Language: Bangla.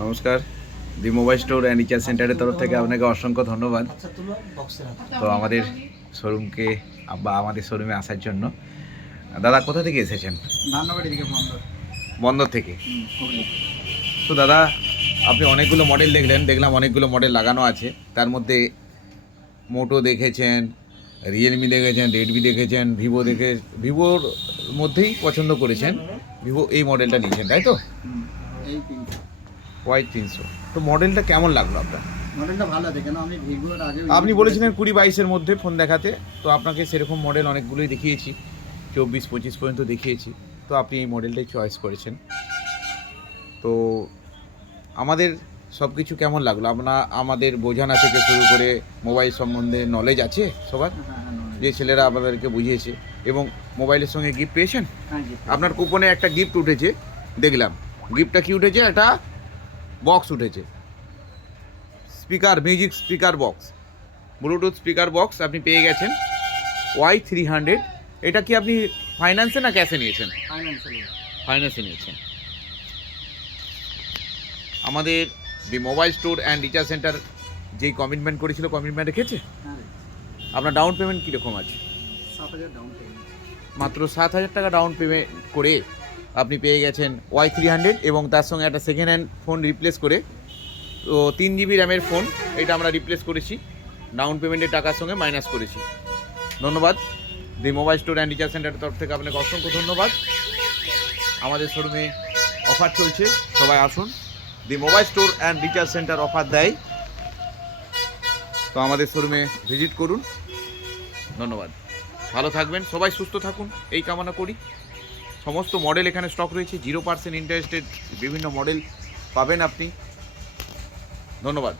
নমস্কার, দি মোবাইল স্টোর অ্যান্ড রিচার্জ সেন্টারের তরফ থেকে আপনাকে অসংখ্য ধন্যবাদ। তো আমাদের শোরুমকে বা আমাদের শোরুমে আসার জন্য। দাদা কোথা থেকে এসেছেন? বন্দর থেকে। তো দাদা, আপনি অনেকগুলো মডেল দেখলাম অনেকগুলো মডেল লাগানো আছে। তার মধ্যে মোটো দেখেছেন, রিয়েলমি দেখেছেন, রেডমি দেখেছেন, ভিভোর মধ্যেই পছন্দ করেছেন। ভিভো এই মডেলটা নিয়েছেন, তাই তো? Y300। তো মডেলটা কেমন লাগলো আপনার? মডেলটা ভালো আছে, কেন আমি ভিভোর আগে আপনি বলেছিলেন 20-22-এর মধ্যে ফোন দেখাতে, তো আপনাকে সেরকম মডেল অনেকগুলোই দেখিয়েছি, 24-25 পর্যন্ত দেখিয়েছি। তো আপনি এই মডেলটাই চয়েস করেছেন। তো আমাদের সব কিছু কেমন লাগলো? আমাদের বোঝানো থেকে শুরু করে মোবাইল সম্বন্ধে নলেজ আছে সবার, যে ছেলেরা আপনাদেরকে বুঝিয়েছে, এবং মোবাইলের সঙ্গে গিফট পেয়েছেন। আপনার কুপনে একটা গিফট উঠেছে, দেখলাম। গিফটটা কি উঠেছে? একটা বক্স উঠেছে, speaker, music speaker box, Bluetooth speaker box আপনি পেয়ে গেছেন। Y300। এটা কি আপনি ফাইন্যান্সে না ক্যাশে নিয়েছেন? ফাইন্যান্সে নিয়েছেন। আমাদের the mobile store and recharge centre যেই কমিটমেন্ট করেছিল, কমিটমেন্ট রেখেছে? আপনার ডাউন পেমেন্ট কীরকম আছে? মাত্র 7,000 টাকা ডাউন পেমেন্ট করে আপনি পেয়ে গেছেন Y300, এবং তার সঙ্গে একটা সেকেন্ড হ্যান্ড ফোন রিপ্লেস করে। তো 3 GB র্যামের ফোন, এটা আমরা রিপ্লেস করেছি, ডাউন পেমেন্টের টাকার সঙ্গে মাইনাস করেছি। ধন্যবাদ। দি মোবাইল স্টোর অ্যান্ড রিচার্জ সেন্টারের তরফ থেকে আপনাকে অসংখ্য ধন্যবাদ। আমাদের শোরুমে অফার চলছে, সবাই আসুন। The mobile store and recharge centre offer দেয়, তো আমাদের শোরুমে ভিজিট করুন। ধন্যবাদ। ভালো থাকবেন, সবাই সুস্থ থাকুন এই কামনা করি। সমস্ত মডেল এখানে স্টক রয়েছে, 0% ইন্টারেস্টেড বিভিন্ন মডেল পাবেন আপনি। ধন্যবাদ।